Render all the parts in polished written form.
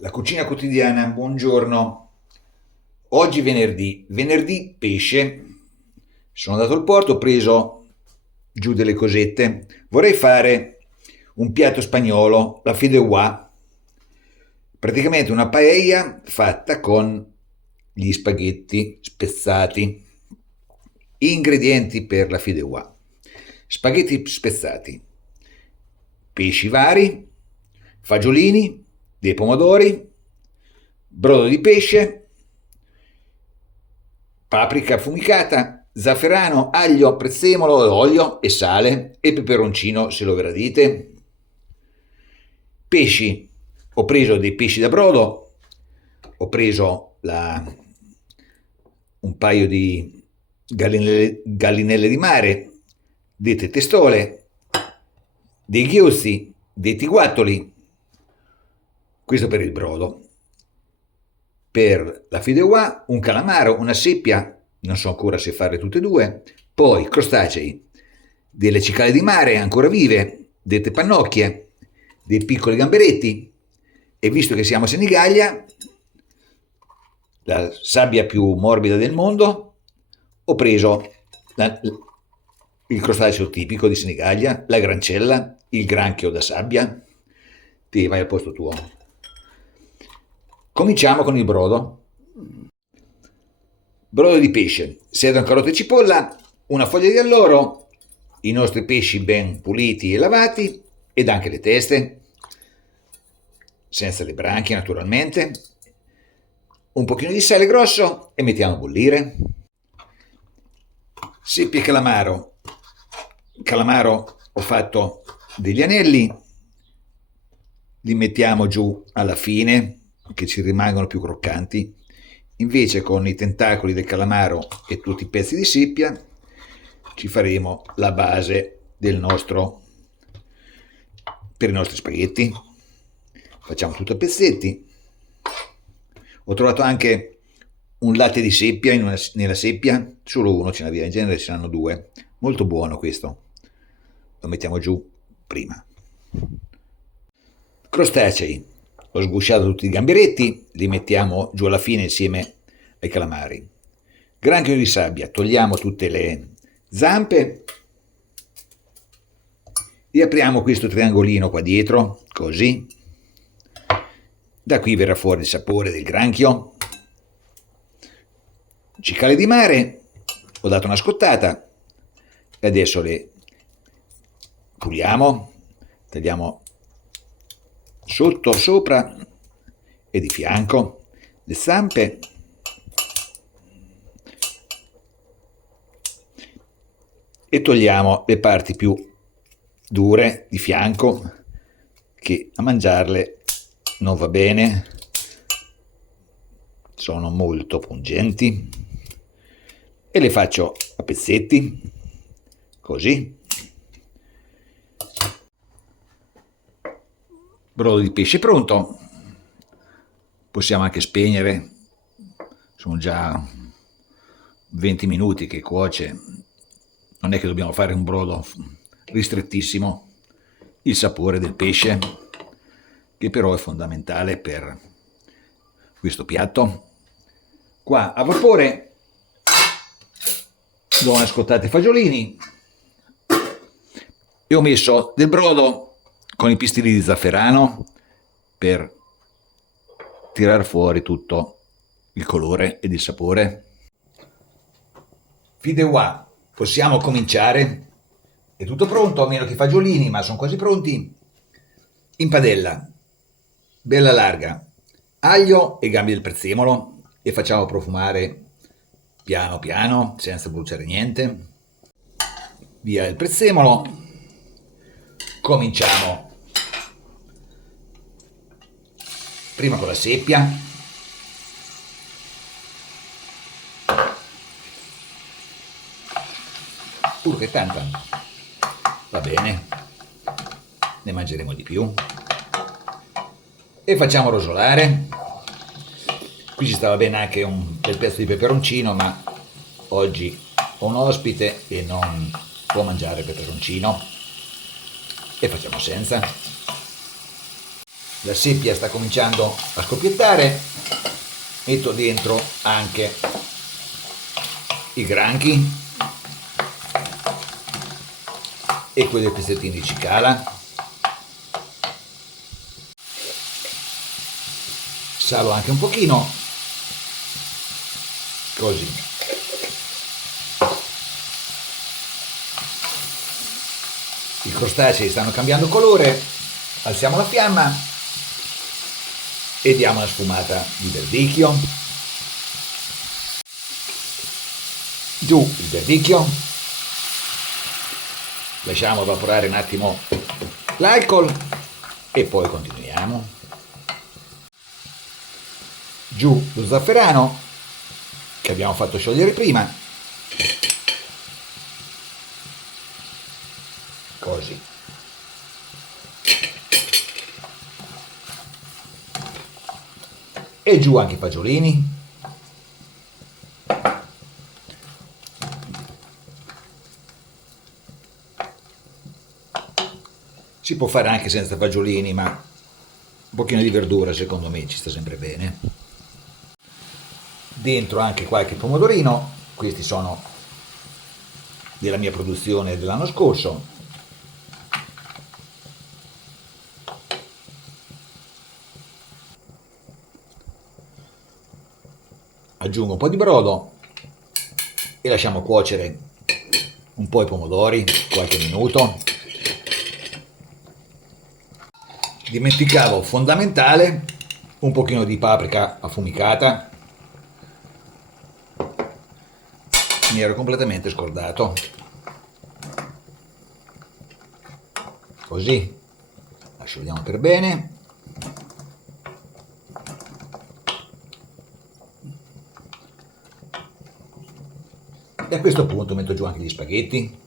La cucina quotidiana, buongiorno. Oggi venerdì pesce. Sono andato al porto, ho preso giù delle cosette. Vorrei fare un piatto spagnolo, la fideuà, praticamente una paella fatta con gli spaghetti spezzati. Ingredienti per la fideuà: spaghetti spezzati, pesci vari, fagiolini, dei pomodori, brodo di pesce, paprika affumicata, zafferano, aglio, prezzemolo, olio e sale e peperoncino se lo gradite. Pesci: ho preso dei pesci da brodo, ho preso un paio di gallinelle di mare, dette testole, dei ghiozzi, dei tiguattoli. Questo per il brodo. Per la fideuà, un calamaro, una seppia, non so ancora se fare tutte e due, poi crostacei, delle cicale di mare ancora vive, dette pannocchie, dei piccoli gamberetti, e visto che siamo a Senigallia, la sabbia più morbida del mondo, ho preso il crostaceo tipico di Senigallia, la grancella, il granchio da sabbia. Ti vai al posto tuo. Cominciamo con il brodo. Brodo di pesce, sedano, carote e cipolla, una foglia di alloro, i nostri pesci ben puliti e lavati, ed anche le teste, senza le branchie naturalmente, un pochino di sale grosso e mettiamo a bollire. Seppia e calamaro. Calamaro ho fatto degli anelli, li mettiamo giù alla fine che ci rimangono più croccanti. Invece con i tentacoli del calamaro e tutti i pezzi di seppia ci faremo la base per i nostri spaghetti. Facciamo tutto a pezzetti. Ho trovato anche un latte di seppia nella seppia, solo uno ce n'aveva, in genere ce n'hanno due. Molto buono questo. Lo mettiamo giù prima. Crostacei: ho sgusciato tutti i gamberetti, li mettiamo giù alla fine insieme ai calamari. Granchio di sabbia: togliamo tutte le zampe e apriamo questo triangolino qua dietro, così. Da qui verrà fuori il sapore del granchio. Cicale di mare, ho dato una scottata e adesso le puliamo, tagliamo sotto, sopra e di fianco le zampe. E togliamo le parti più dure di fianco, che a mangiarle non va bene, sono molto pungenti, e le faccio a pezzetti, così. Brodo di pesce pronto, possiamo anche spegnere, sono già 20 minuti che cuoce, non è che dobbiamo fare un brodo ristrettissimo. Il sapore del pesce, che però è fondamentale per questo piatto. Qua a vapore do una scottata ai fagiolini e ho messo del brodo con i pistili di zafferano per tirar fuori tutto il colore ed il sapore. Fideuà, possiamo cominciare? È tutto pronto, a meno che i fagiolini, ma sono quasi pronti. In padella, bella larga, aglio e gambi del prezzemolo, e facciamo profumare piano piano, senza bruciare niente. Via il prezzemolo. Cominciamo prima con la seppia. Che tanta, va bene, ne mangeremo di più. E facciamo rosolare. Qui ci stava bene anche un bel pezzo di peperoncino, ma oggi ho un ospite e non può mangiare peperoncino, e facciamo senza. La seppia sta cominciando a scoppiettare, metto dentro anche i granchi e quei pezzettini di cicala, salo anche un pochino, così. I crostacei stanno cambiando colore, alziamo la fiamma e diamo una sfumata di verdicchio. Giù il verdicchio, lasciamo evaporare un attimo l'alcol e poi continuiamo. Giù lo zafferano che abbiamo fatto sciogliere prima, così. E giù anche i fagiolini. Si può fare anche senza fagiolini, ma un pochino di verdura secondo me ci sta sempre bene. Dentro anche qualche pomodorino, questi sono della mia produzione dell'anno scorso. Aggiungo un po' di brodo e lasciamo cuocere un po' i pomodori, qualche minuto. Dimenticavo, fondamentale, un pochino di paprika affumicata. Mi ero completamente scordato. Così, la sciogliamo per bene. E a questo punto metto giù anche gli spaghetti.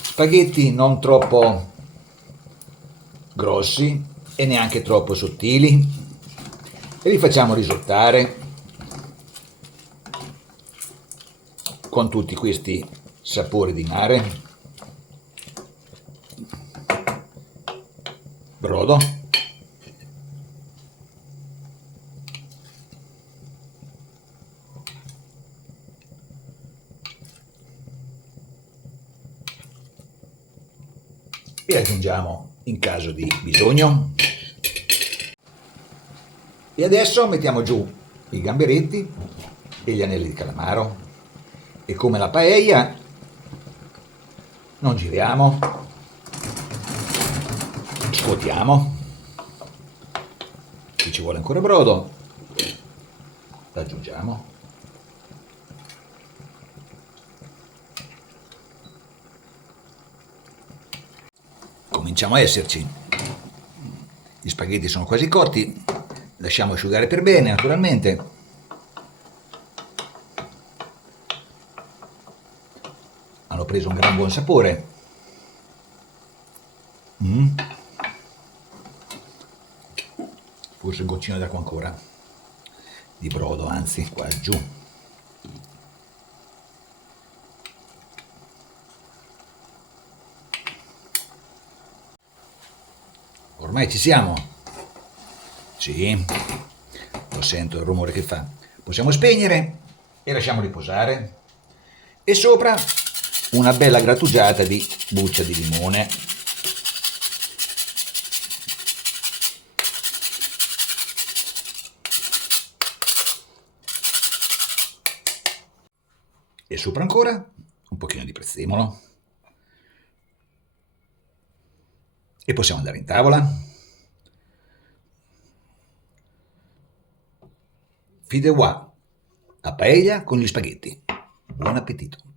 Spaghetti non troppo grossi e neanche troppo sottili e li facciamo risottare con tutti questi sapori di mare, brodo, e aggiungiamo in caso di bisogno. E adesso mettiamo giù i gamberetti e gli anelli di calamaro e come la paella non giriamo, scuotiamo. Se ci vuole ancora brodo l'aggiungiamo. Cominciamo a esserci. Gli spaghetti sono quasi cotti, lasciamo asciugare per bene naturalmente. Hanno preso un gran buon sapore. Forse un goccino d'acqua ancora, di brodo anzi, qua giù. Ormai ci siamo. Sì, lo sento il rumore che fa. Possiamo spegnere e lasciamo riposare. E sopra una bella grattugiata di buccia di limone. E sopra ancora un pochino di prezzemolo. E possiamo andare in tavola. Fideuà, la paella con gli spaghetti. Buon appetito!